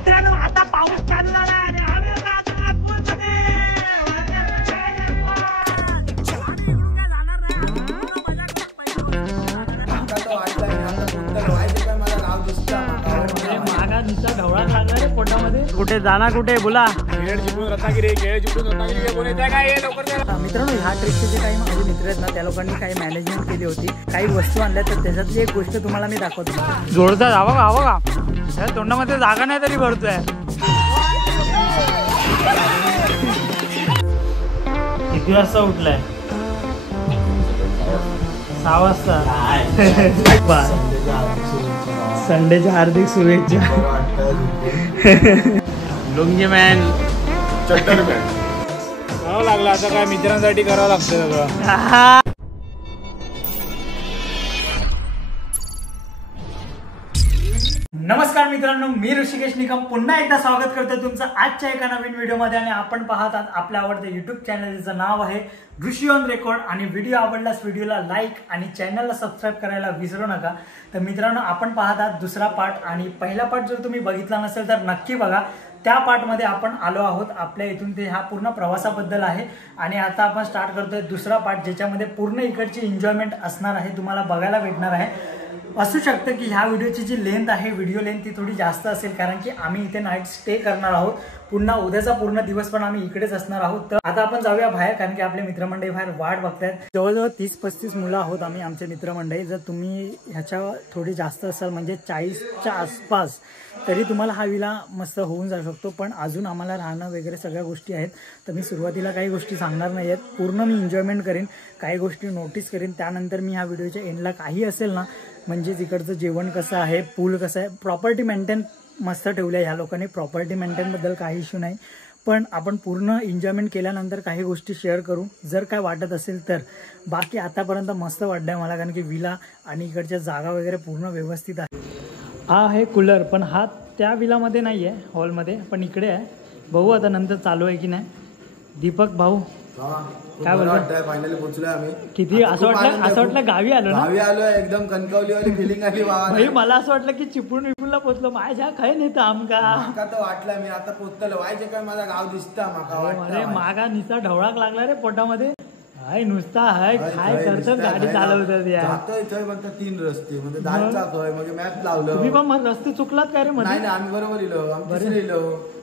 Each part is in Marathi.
मित्रांनो आता पाऊस चालू झाला आणि आम्ही ढवळा लागला रे पोटामध्ये। कुठे जाणार कुठे बोला? मित्रांनो ह्या ट्रिपचे जे काही माझे मित्र आहेत ना त्या लोकांनी काही मॅनेजमेंट केली होती, काही वस्तू आणल्या, तर त्याच्यातली एक गोष्ट तुम्हाला मी दाखवतो। जोरदार हवा का तोंडामध्ये जागा नाही तरी भरतोय। किती वाजता उठलाय? 6 वाजता। संडेच्या हार्दिक शुभेच्छा। लुंगी मॅन करावं लागलं आता, काय मित्रांसाठी करावं लागतं सगळं। नमस्कार मित्रांनो, मी ऋषिकेश निकम पुन्हा एकदा स्वागत करतो तुमचं आजच्या एका नवीन व्हिडिओमध्ये। आणि आपण पाहत आहात आपल्या आवडत्या युट्यूब चॅनलचं नाव आहे ऋषी ऑन रेकॉर्ड। आणि व्हिडिओ आवडल्यास व्हिडिओला लाईक आणि चॅनलला सबस्क्राईब करायला विसरू नका। तर मित्रांनो आपण पाहत आहात दुसरा पार्ट, आणि पहिला पार्ट जर तुम्ही बघितला नसेल तर नक्की बघा। त्या पार्टमध्ये आपण आलो आहोत, आपल्या इथून ते हा पूर्ण प्रवासाबद्दल आहे। आणि आता आपण स्टार्ट करतोय दुसरा पार्ट, ज्याच्यामध्ये पूर्ण इकडची एन्जॉयमेंट असणार आहे, तुम्हाला बघायला भेटणार आहे। असू शकतं की ह्या व्हिडिओची जी लेंथ आहे, व्हिडिओ लेंथ ती थोडी जास्त असेल, कारण की आम्ही इथे नाईट स्टे करणार आहोत। पुन्हा उद्याचा पूर्ण दिवस पण आम्ही इकडेच असणार आहोत। तर आता आपण जाऊया बाहेर, कारण की आपले मित्रमंडळी बाहेर वाट बघतायत। जवळजवळ 30-35 मुलं आहोत आम्ही, आमचे मित्रमंडळी। जर तुम्ही ह्याच्या थोडी जास्त असाल, म्हणजे 40च्या आसपास, तरी तुम्हाला हा विला मस्त होऊन जाऊ शकतो। पण अजून आम्हाला राहणं वगैरे सगळ्या गोष्टी आहेत, तर मी सुरुवातीला काही गोष्टी सांगणार नाही आहेत। पूर्ण मी एन्जॉयमेंट करेन, काही गोष्टी नोटीस करेन, त्यानंतर मी ह्या व्हिडिओच्या एंडला काही असेल ना, म्हणजे इकडचं जेवण कसं आहे, पूल कसं आहे, प्रॉपर्टी मेंटेन मस्त ठेवलं आहे ह्या लोकांनी। प्रॉपर्टी मेंटेनबद्दल काही इश्यू नाही, पण आपण पूर्ण एन्जॉयमेंट केल्यानंतर काही गोष्टी शेअर करू जर काय वाटत असेल तर। बाकी आतापर्यंत मस्त वाटतं आहे मला, कारण की विला आणि इकडच्या जागा वगैरे पूर्ण व्यवस्थित आहे। हा आहे कूलर, पण हा त्या विलामध्ये नाही आहे, हॉलमध्ये, पण इकडे आहे। बघू आता नंतर चालू आहे की नाही। दीपक भाऊ काय बोलतोय? फायनली पोहोचलोय आम्ही। किती असं वाटलं गावी आलो ना? गावी आलोय, एकदम कणकवलीवाली फिलिंग आली भाई। मला असं वाटलं की चिपळूणला पोहोचलो, माझ्या काय नाही तर आमका तर वाटलं मी आता पोहोचलो व्हायचे काय, माझा गाव दिसता माका मागा नुसता ढवळाक लागला रे पोटामध्ये। हाय नुसता हाय काय करतात, गाडी चालवतात जातोय 3 रस्ते, म्हणजे दालचा खय, म्हणजे मॅप लावलं। तुम्ही पण मग रस्ते चुकलात काय रे? नाही आम्ही बरोबर इलो।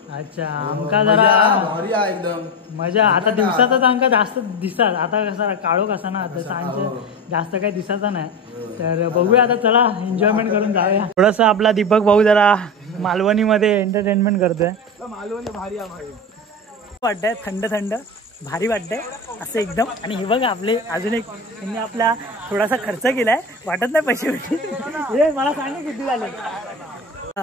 अच्छा, आमका जरा भारी आहे एकदम मजा। आता दिवसाचाच आमका जास्त दिसतात, आता कसा काळो कसा ना, आता सांजचं जास्त काही दिसायचा नाही। तर बघूया आता, चला एन्जॉयमेंट करून जाऊया। थोडस आपला दीपक भाऊ जरा मालवणीमध्ये एंटरटेनमेंट करतोय। मालवणी भारी वाटतंय, थंड थंड भारी वाटतंय असं एकदम। आणि हे बघा आपले अजून एक, त्यांनी आपला थोडासा खर्च केलाय, वाटत नाही पैसे भेटले। मला सांगा किती झाले?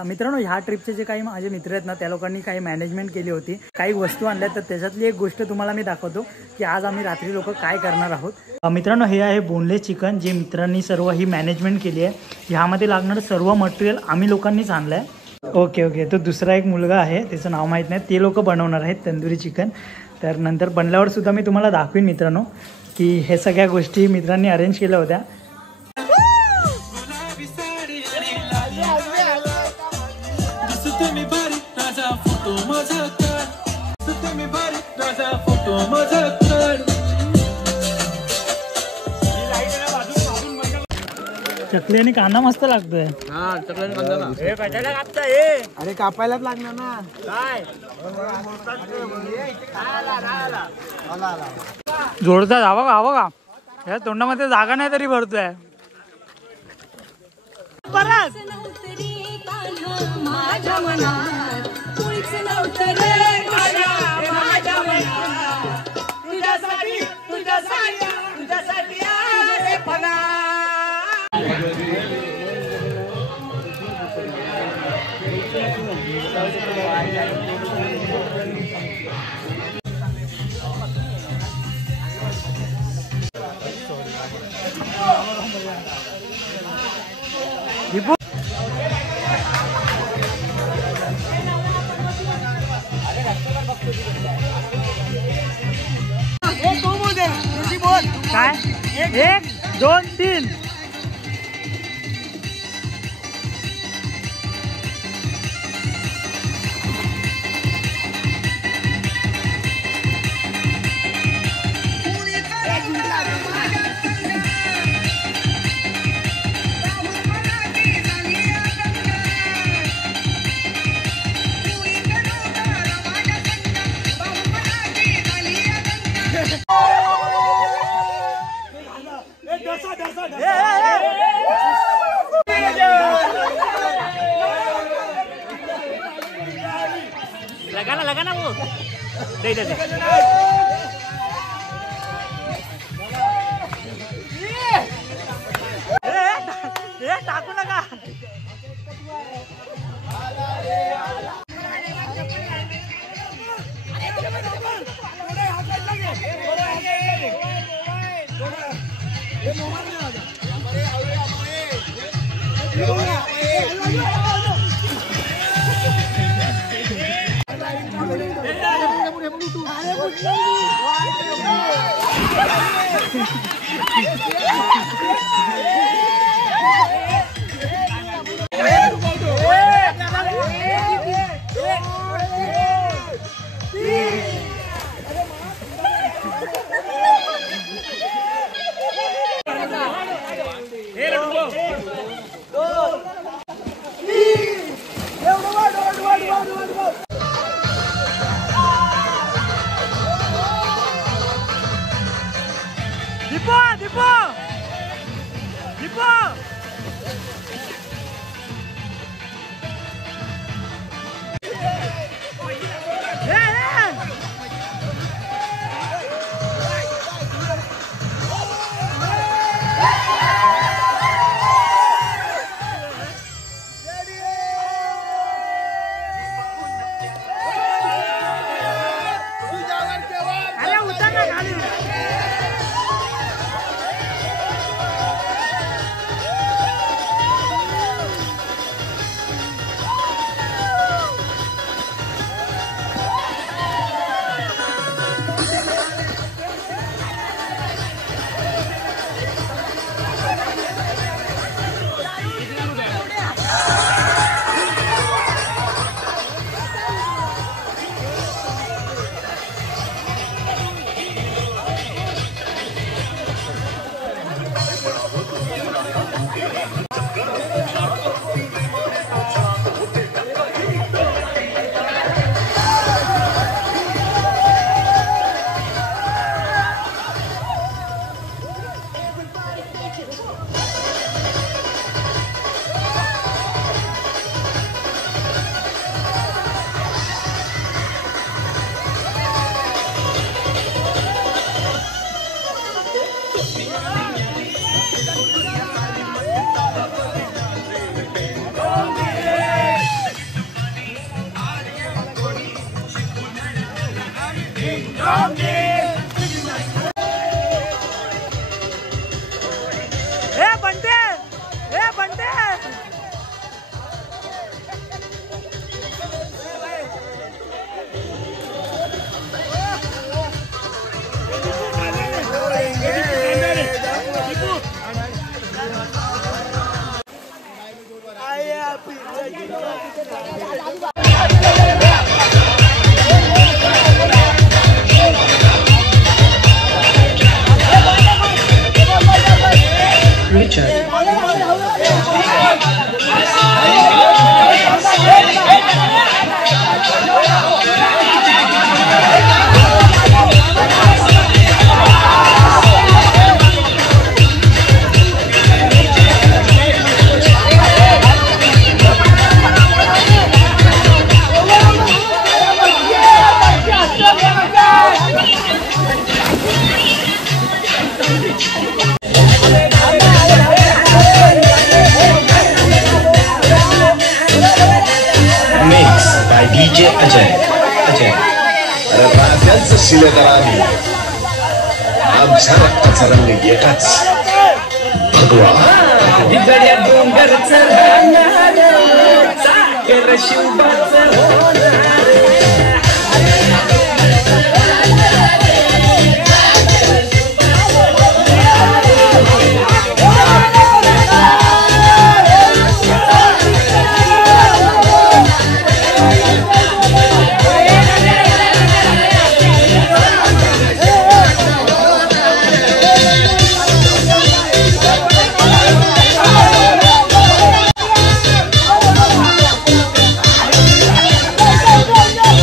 मित्रांनो ह्या ट्रिपचे जे काही माझे मित्र आहेत ना त्या लोकांनी काही मॅनेजमेंट केली होती, काही वस्तू आणल्या, तर त्याच्यातली एक गोष्ट तुम्हाला मी दाखवतो की आज आम्ही रात्री लोक काय करणार आहोत। मित्रांनो हे आहे बोनलेस चिकन, जे मित्रांनी सर्व ही मॅनेजमेंट केली आहे। ह्यामध्ये लागणारं सर्व मटेरियल आम्ही लोकांनीच आणलं आहे। ओके, तो दुसरा एक मुलगा आहे, त्याचं नाव माहीत नाही, ते लोक बनवणार आहेत तंदुरी चिकन। तर नंतर बनल्यावर सुद्धा मी तुम्हाला दाखवीन मित्रांनो की हे सगळ्या गोष्टी मित्रांनी अरेंज केल्या होत्या। चकली आणि कांदा मस्त लागतोय। अरे कापायलाच लागणार ना काय? जोरदार हवा का या तोंडामध्ये जागा नाही तरी भरतोय। काय 1 2 3 1 लगाना वो दे दे टाकू नका DJ अजय रात्यांचं शिलेदारांनी आमच्या रंग एकच भगवा गड्या डोंगरचं राहणार चाकर शिवबाचं होणार Yeah.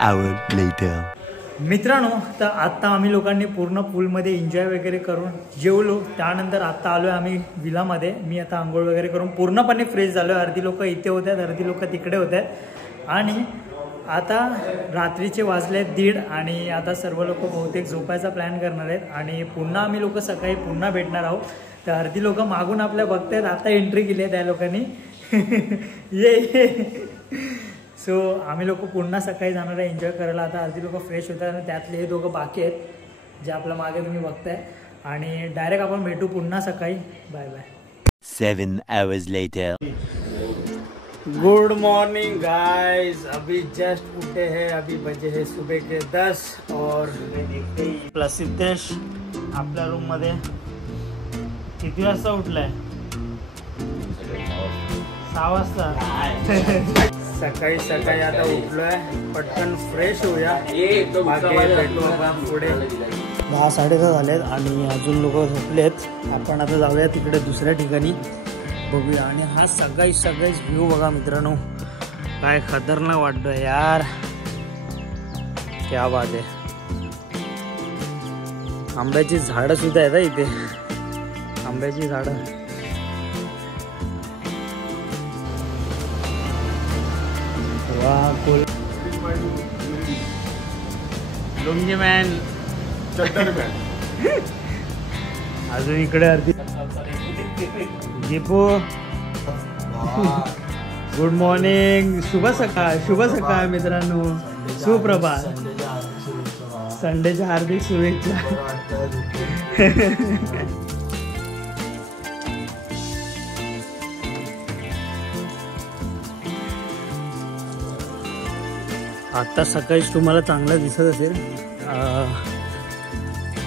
hour later. मित्रांनो, तर आत्ता आम्ही लोकांनी पूर्ण पूलमध्ये एन्जॉय वगैरे करून जेवलो. त्यानंतर आत्ता आलो आहे आम्ही विलामध्ये. मी आता आंघोळ वगैरे करून पूर्णपणे फ्रेश झालो आहे. अर्धी लोक इथे होत्यात, अर्धी लोक तिकडे होत्यात आणि आता रात्रीचे वाजले 1:30 आणि आता सर्व लोक बहुतेक झोपायचा प्लॅन करणार आहेत आणि पुन्हा आम्ही लोक सकाळी पुन्हा भेटणार आहोत. तर अर्धी लोक मागून आपल्या बघतायत, आता एंट्री केली आहे त्या लोकांनी. ये सो आम्ही लोक पुन्हा सकाळी जाणार आहे एन्जॉय करायला. आता अर्धी लोक फ्रेश होतात आणि त्यातले हे दोघं बाकी आहेत जे आपल्या मागे तुम्ही बघताय आणि डायरेक्ट आपण भेटू पुन्हा सकाळी. Bye bye. 7 hours later. Good morning guys, अभी जस्ट उठे हैं. अभी बजे है सुबह के 10 और देखते ही प्लस सिद्धेश आपल्या रूम मध्ये किती वाजता उठलाय? 6 वाजता. सकाळी सकाळी आता उठलोय, पटकन फ्रेश होऊया. भेटू आपण पुढे. 10 साडेदहा झालेत आणि अजून लोक झोपलेत. आपण आता जाऊया तिकडे दुसऱ्या ठिकाणी बघूया. आणि हा सगळीच व्ह्यू बघा मित्रांनो, काय खतरनाक वाटतोय यार. क्या बात आहे. आंब्याची झाडं सुद्धा आहेत इथे, आंब्याची झाडं. वा कोल लुंगी मॅन, अजून इकडे अर्धी दीपू. गुड मॉर्निंग, शुभ सकाळ मित्रांनो, सुप्रभात. संडेच्या हार्दिक शुभेच्छा. आता सकाळीच तुम्हाला चांगला दिसत असेल.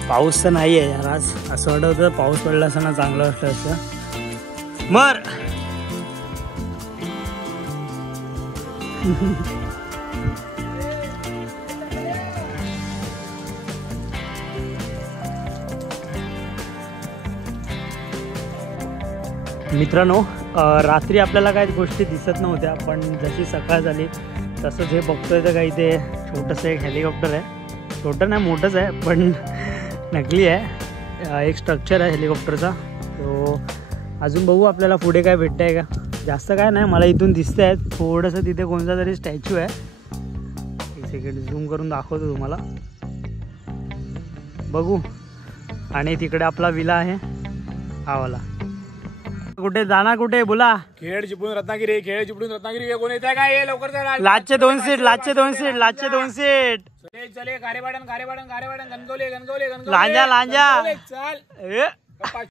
पाऊस तर नाही आहे यार आज. असं वाटत होतं पाऊस पडला असं ना चांगलं वाटलं असतं. मर मित्रांनो, रात्री आपल्याला काही गोष्टी दिसत नव्हत्या, पण जशी सकाळ झाली तसंच हे बघतोय तर काही ते छोटंसं एक हेलिकॉप्टर आहे. छोटं नाही, मोठंच आहे पण नकली आहे. एक स्ट्रक्चर आहे हेलिकॉप्टरचा. तो अजून बघू आपल्याला पुढे काय भेटतं आहे का. जास्त काय नाही, मला इथून दिसतं आहे थोडंसं. तिथे कोणता तरी स्टॅच्यू आहे. एक सेकंड झूम करून दाखवतो तुम्हाला, बघू. आणि तिकडे आपला विला आहे हा वाला. कुठे जाणार, कुठे बोला. खेळ चिपळूण रत्नागिरी, खेळ चिपळूण रत्नागिरी. कोण येत आहे काय? लवकर लाचचे 2 सीट, लाचचे 2 सीट, लाचचे 2 सीट. चले गारेवाडन गणगवले लांजा चल.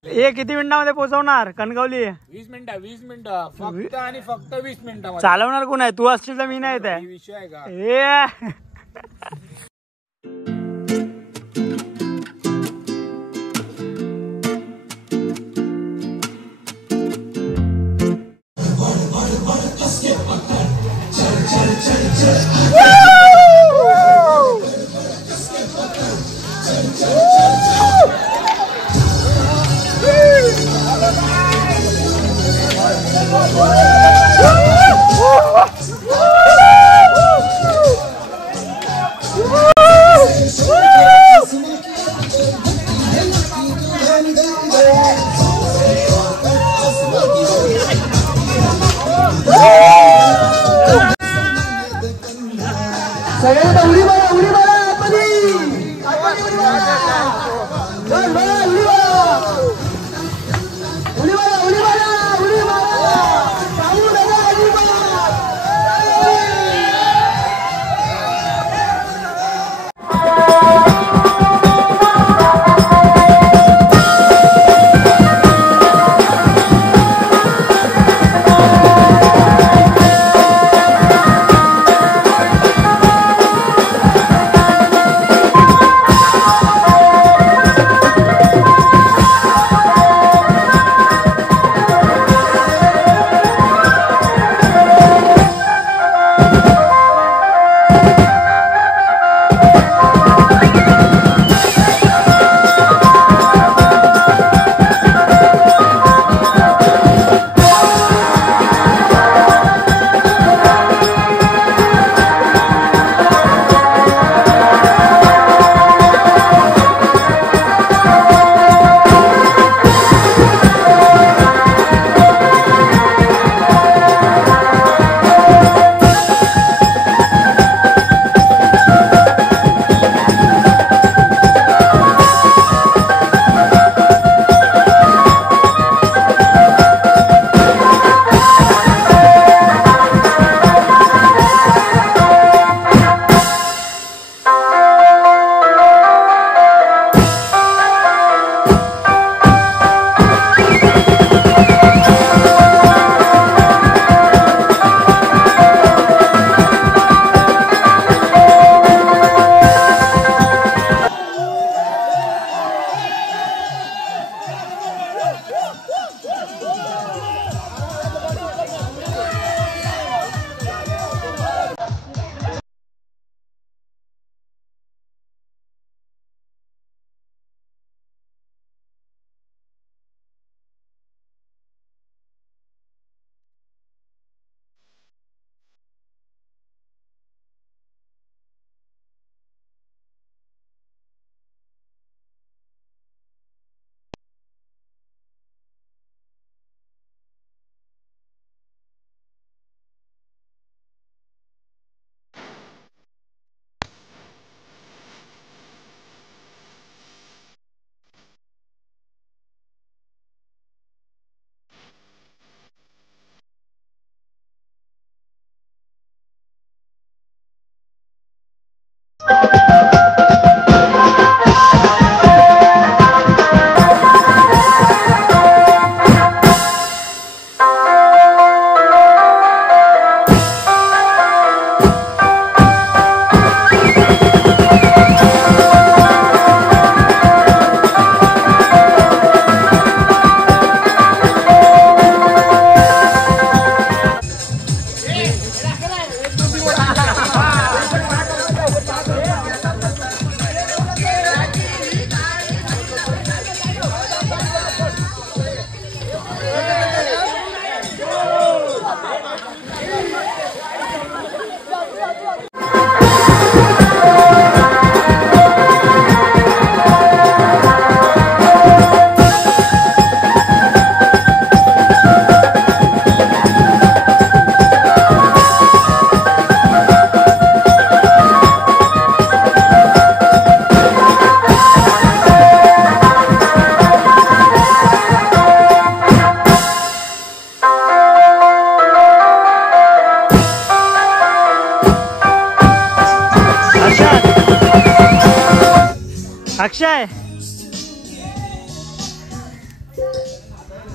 हे किती मिनिटांमध्ये पोहोचवणार कणगवली? 20 मिनिटं फक्त आणि फक्त 20 मिनिटं. चालवणार कोण आहे? तू असशील तर मी नाही येत आहे. विषय आहे का?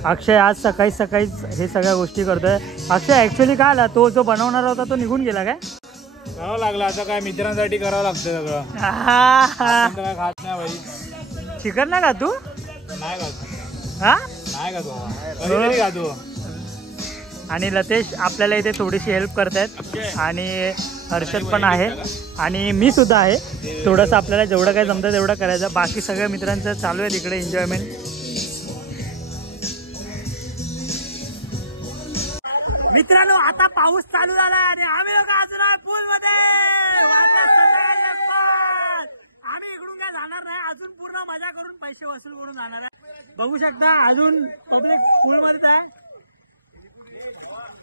अक्षय आज सकाळी हे सगळ्या गोष्टी करतोय. अक्षय ऍक्च्युली काय आला, तो जो बनवणार होता तो निघून गेला काय? करावं लागलं आता, काय मित्रांसाठी करावं लागतं सगळं. काय खात नाही भाई. चिकन नाही का तू? नाही खात. हा नाही खातो, कधी खातो. आणि लतेश आपल्याला इथे थोडीशी हेल्प करतायत आणि हर्षद पण आहे आणि मी सुद्धा आहे. थोडंसं आपल्याला जेवढं काय जमतं तेवढं करायचं. बाकी सगळ्या मित्रांचं चालू आहे तिकडे एन्जॉयमेंट. मित्रांनो आता पाऊस चालू झालाय आणि आम्ही अजून पूल मध्ये. आम्ही इकडून काय जाणार नाही, अजून पूर्ण मजा करून पैसे वसूल करून जाणार आहे. बघू शकता अजून पब्लिक पूल मध्ये आहे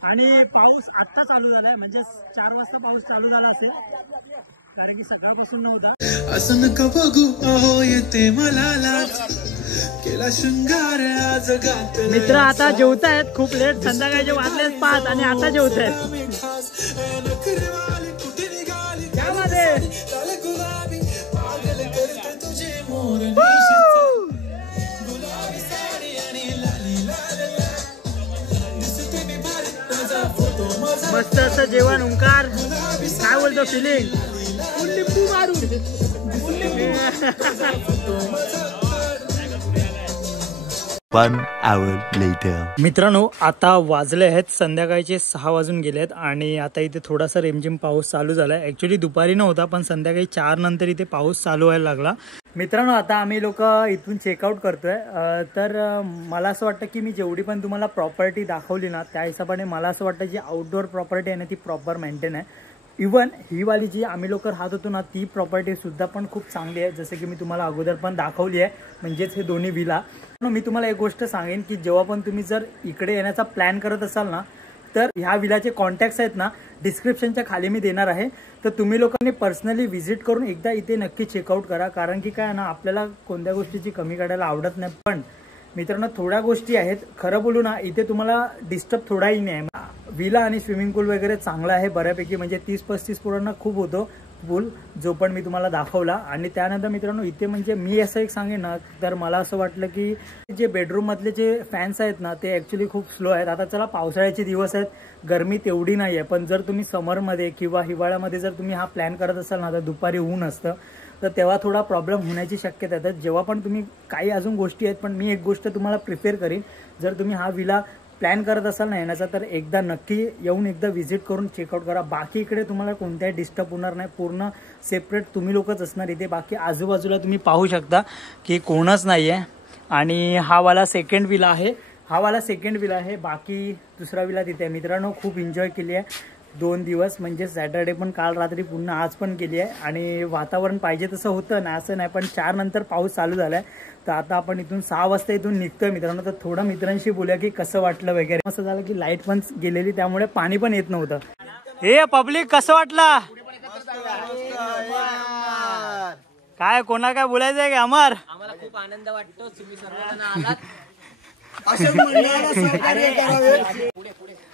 आणि पाऊस आत्ता चालू झालाय, म्हणजे 4 वाजता पाऊस चालू झाला असेल, कारण की सकाळपासून नव्हता. असं नका बघू अहो येते मला लाज केला शृंगार आज गात. मित्र आता जेवतायत, खूप लेट, संध्याकाळचे वाजले 5 आणि आता जेवतायत. मस्त असं जेवण. ओंकार काय बोलतो, फिलिंग? लिंबू मारू. One hour later. मित्रांनो आता वाजले आहेत संध्याकाळचे 6 वाजून गेले आहेत आणि आता इथे थोडासा रिमझिम पाऊस चालू झाला आहे. ॲक्च्युली दुपारी नव्हता पण संध्याकाळी 4 नंतर इथे पाऊस चालू व्हायला लागला. मित्रांनो आता आम्ही लोक इथून चेकआउट करतोय. तर मला असं वाटतं की मी जेवढी पण तुम्हाला प्रॉपर्टी दाखवली ना त्या हिशोबाने मला असं वाटतं जी आउटडोअर प्रॉपर्टी आहे ना ती प्रॉपर मेंटेन आहे. इवन ही वाली जी आम्ही लोक राहत होतो ना ती प्रॉपर्टी सुद्धा पण खूप चांगली आहे, जसं की मी तुम्हाला अगोदर पण दाखवली आहे, म्हणजेच हे दोन्ही विला. मी तुम्हाला एक गोष्ट सांगेन की जेव्हा पण तुम्ही जर इकडे येण्याचा प्लॅन करत असाल ना तर ह्या विलाचे कॉन्टॅक्ट्स आहेत ना डिस्क्रिप्शनच्या खाली मी देणार आहे. तर तुम्ही लोकांनी पर्सनली व्हिजिट करून एकदा इथे नक्की चेकआउट करा, कारण की काय ना आपल्याला कोणत्या गोष्टीची कमी काढायला आवडत नाही. पण मित्रांनो थोड्या गोष्टी आहेत, खरं बोलू ना इथे तुम्हाला डिस्टर्ब थोडाही नाही. विला आणि स्विमिंग पूल वगैरे चांगला आहे बऱ्यापैकी, म्हणजे 30-35 पोरांना खूप होतो पूल जो पण मी तुम्हाला दाखवला. आणि त्यानंतर मित्रांनो इथे म्हणजे मी असं एक सांगेन ना तर मला असं वाटलं की जे बेडरूम मधले जे फॅन्स आहेत ना ते ॲक्च्युली खूप स्लो आहेत. आता चला पावसाळ्याचे दिवस आहेत, गरमी तेवढी नाही आहे, पण जर तुम्ही समरमध्ये किंवा हिवाळ्यामध्ये जर तुम्ही हा प्लॅन करत असाल ना तर दुपारी ऊन असतं तर तेव्हा थोडा प्रॉब्लेम होण्याची शक्यता आहे. तर जेव्हा पण तुम्ही काही अजून गोष्टी आहेत, पण मी एक गोष्ट तुम्हाला प्रिफेअर करीन, जर तुम्ही हा विला प्लॅन करत असाल ना येण्याचा तर एकदा नक्की येऊन एकदा व्हिजिट करून चेकआउट करा. बाकी इकडे तुम्हाला कोणत्याही डिस्टर्ब होणार नाही, पूर्ण सेपरेट तुम्ही लोकच असणार इथे. बाकी आजूबाजूला तुम्ही पाहू शकता की कोणच नाही आहे. आणि हा वाला सेकंड विला आहे, बाकी दुसरा विला तिथे आहे. मित्रांनो खूप एन्जॉय केली आहे 2 दिवस, म्हणजे सॅटर्डे पण काल रात्री पुन्हा आज पण केली आहे. आणि वातावरण पाहिजे तसं होतं ना असं नाही, पण 4 नंतर पाऊस चालू झाला आहे. तर आता आपण इथून 6 वाजता इथून निघतोय मित्रांनो. तर थोडं मित्रांशी बोलूया की कसं वाटलं वगैरे. असं झालं की लाईट पण गेलेली त्यामुळे पाणी पण येत नव्हतं. हे पब्लिक कसं वाटलं? काय कोणा काय बोलायचंय का अमर? आम्हाला खूप आनंद वाटतो, तुम्ही सर्वजण आलात.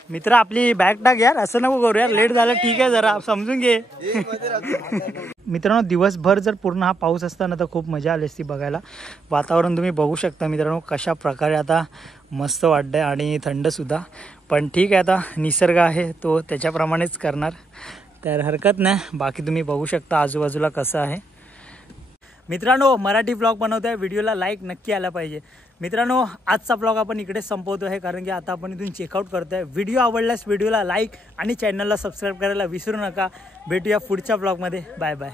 मित्र आपली बॅग टाक यार, असं नको करू यार, लेट झालं ठीक आहे जरा समजून घे. मित्रांनो दिवसभर जर पूर्ण हा पाऊस असताना तर खूप मजा आली असती बघायला. वातावरण तुम्ही बघू शकता मित्रांनो कशा प्रकारे आता मस्त वाटतंय आणि थंडसुद्धा. पण ठीक आहे आता निसर्ग आहे तो त्याच्याप्रमाणेच करणार, तर हरकत नाही. बाकी तुम्ही बघू शकता आजूबाजूला कसं आहे. मित्रांनो मराठी ब्लॉग बनवतोय, व्हिडिओला लाईक नक्की आला पाहिजे. मित्रांनो आजचा ब्लॉग आपण इकडे संपवतो आहे, कारण की आता आपण इथून चेकआउट करतोय. व्हिडिओ आवडल्यास व्हिडिओला लाईक आणि चॅनलला सबस्क्राईब करायला विसरू नका. भेटूया पुढच्या ब्लॉगमध्ये. Bye bye.